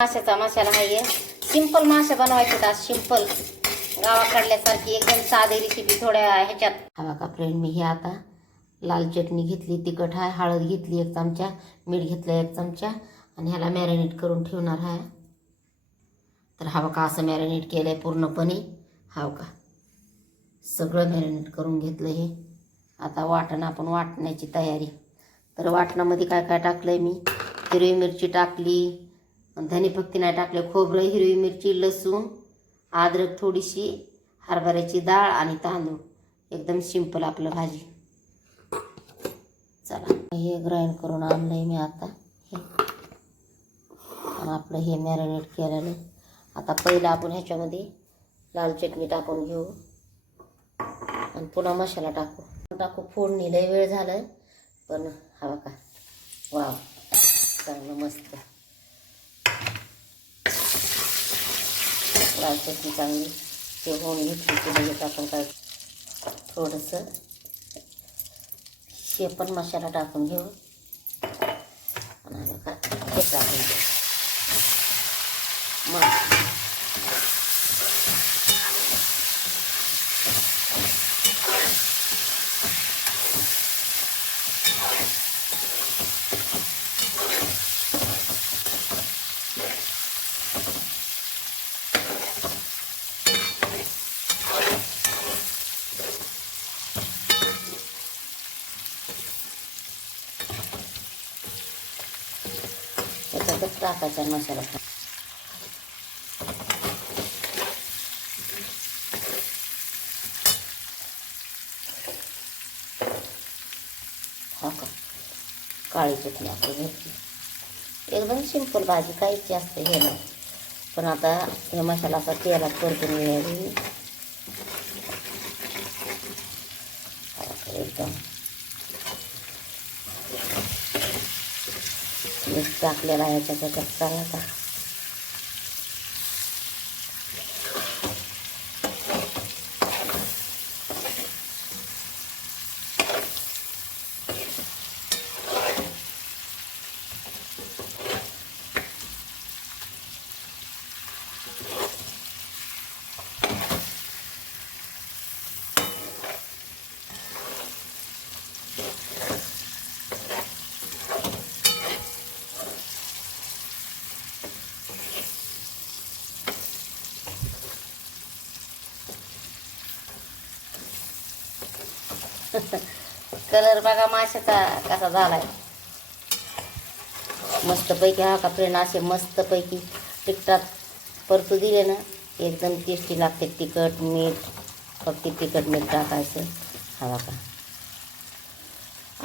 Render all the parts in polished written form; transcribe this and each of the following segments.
माशाचा मसाला आहे. सिंपल मासे बनवायचे आज, सिंपल गावाकडल्यासारखी एकदम साधी रेसिपी थोड्या ह्याच्यात. हवा का फ्रेंड, मी हे आता लाल चटणी घेतली, तिखट आहे, हळद घेतली 1 चमचा, मीठ घेतलं 1 चमचा आणि ह्याला मॅरिनेट करून ठेवणार आहे. तर हवं का असं मॅरिनेट केलं आहे पूर्णपणे. हवं का सगळं मॅरिनेट करून घेतलं. हे आता वाटण आपण वाटण्याची तयारी. तर वाटणामध्ये काय काय टाकलं आहे मी, हिरवी मिरची टाकली, धने पत्ती नाही टाकले, खोबरं, हिरवी मिरची, लसूण, अद्रक थोडीशी, हरभऱ्याची डाळ आणि तांदूळ. एकदम सिंपल आपलं भाजी. चला हे ग्राइंड करून आणलं आहे मी आता. हे आणि आपलं हे मॅरिनेट केलेलं. आता पहिलं आपण ह्याच्यामध्ये लाल चटणी टाकून घेऊ आणि पुन्हा मसाला टाकू फोडणी. लय वेळ झालं पण हवा का, वाव चांगलं मस्त लाल चटणी चांगली ते होऊन घेतली की लगेच आपण काय थोडंसं शेपण मसाला टाकून घेऊ आणि का हे टाकून घेऊ. मग त्याच्यातच टाकायचा मसाला. हा का काळी चटणी आपली घेतली. एकदम सिंपल भाजी, काहीच जास्त हे नाही. पण आता हे मसाला असा तेलात परतून घ्यावी. एकदम मीठ टाकलेला आहे त्याच्यात चांगला. कलर बघा माशाचा कसा झालाय, मस्तपैकी. हा का फ्रेंड, असे मस्तपैकी तिखटात परतू दिले ना एकदम टेस्टी लागते. तिखट मीठ, फक्त तिखट मीठ टाकायचं. हवा का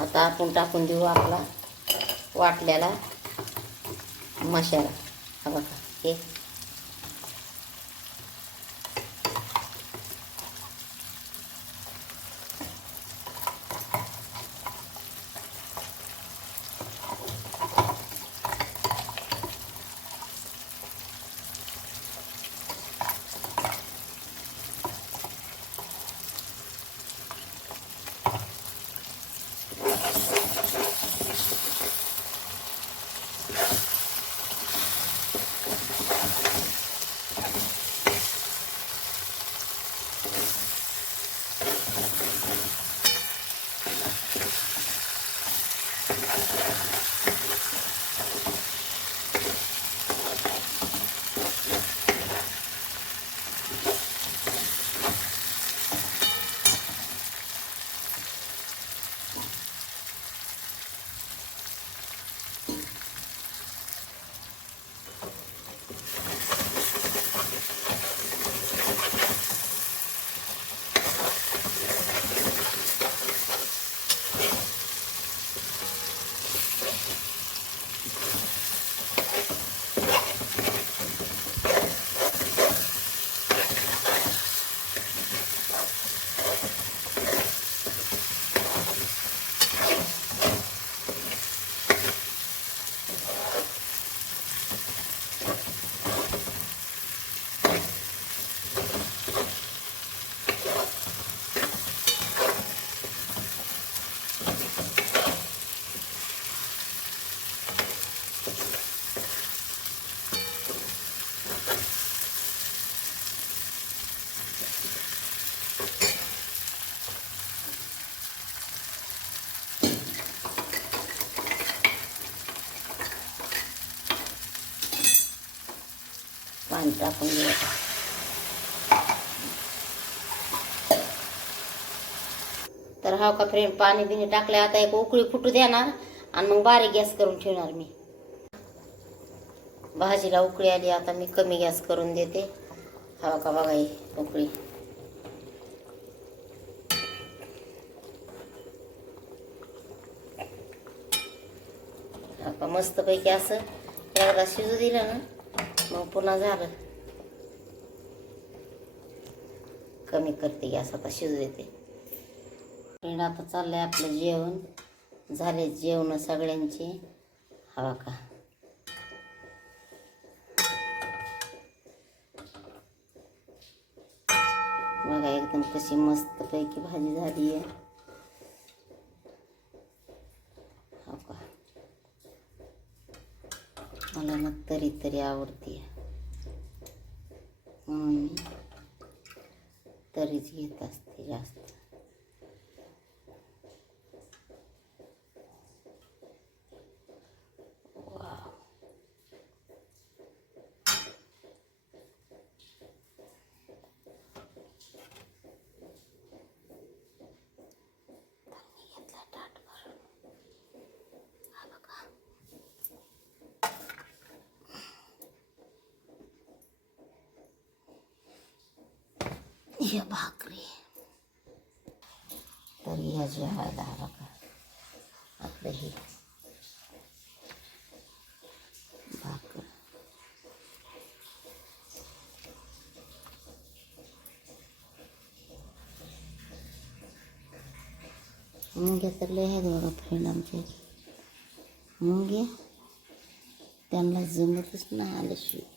आता आपण टाकून देऊ आपला वाटल्याला मसाला. हवा का हे पाणी टाकून घेऊ आता. तर हा का फ्रेंड, पाणी बिणी टाकले. आता एक उकळी फुटू देणार आणि मग बारीक गॅस करून ठेवणार मी. भाजीला उकळी आली, आता मी कमी गॅस करून देते. हा का बघा ही उकळी. हा का मस्तपैकी असं एकदा शिजू दिलं ना, मग पुन्हा झालं. कमी करते गॅस, आता शिजू देते. फ्रेंड आता चाललंय आपलं जेवण. झाले जेवण सगळ्यांचे. हा का बघा एकदम कशी मस्तपैकी भाजी झाली आहे. हो का, मला ना तरी तरी आवडते म्हणून मी तरीच घेत असते जास्त. हे भाकरी तर ह्या जेवायला बघा आपलं हे भाकर. मुंग्या तर लय आहेत बघा फ्रेंड आमचे. मुंग्या त्यांना जमतच नाही आल्याशिवाय.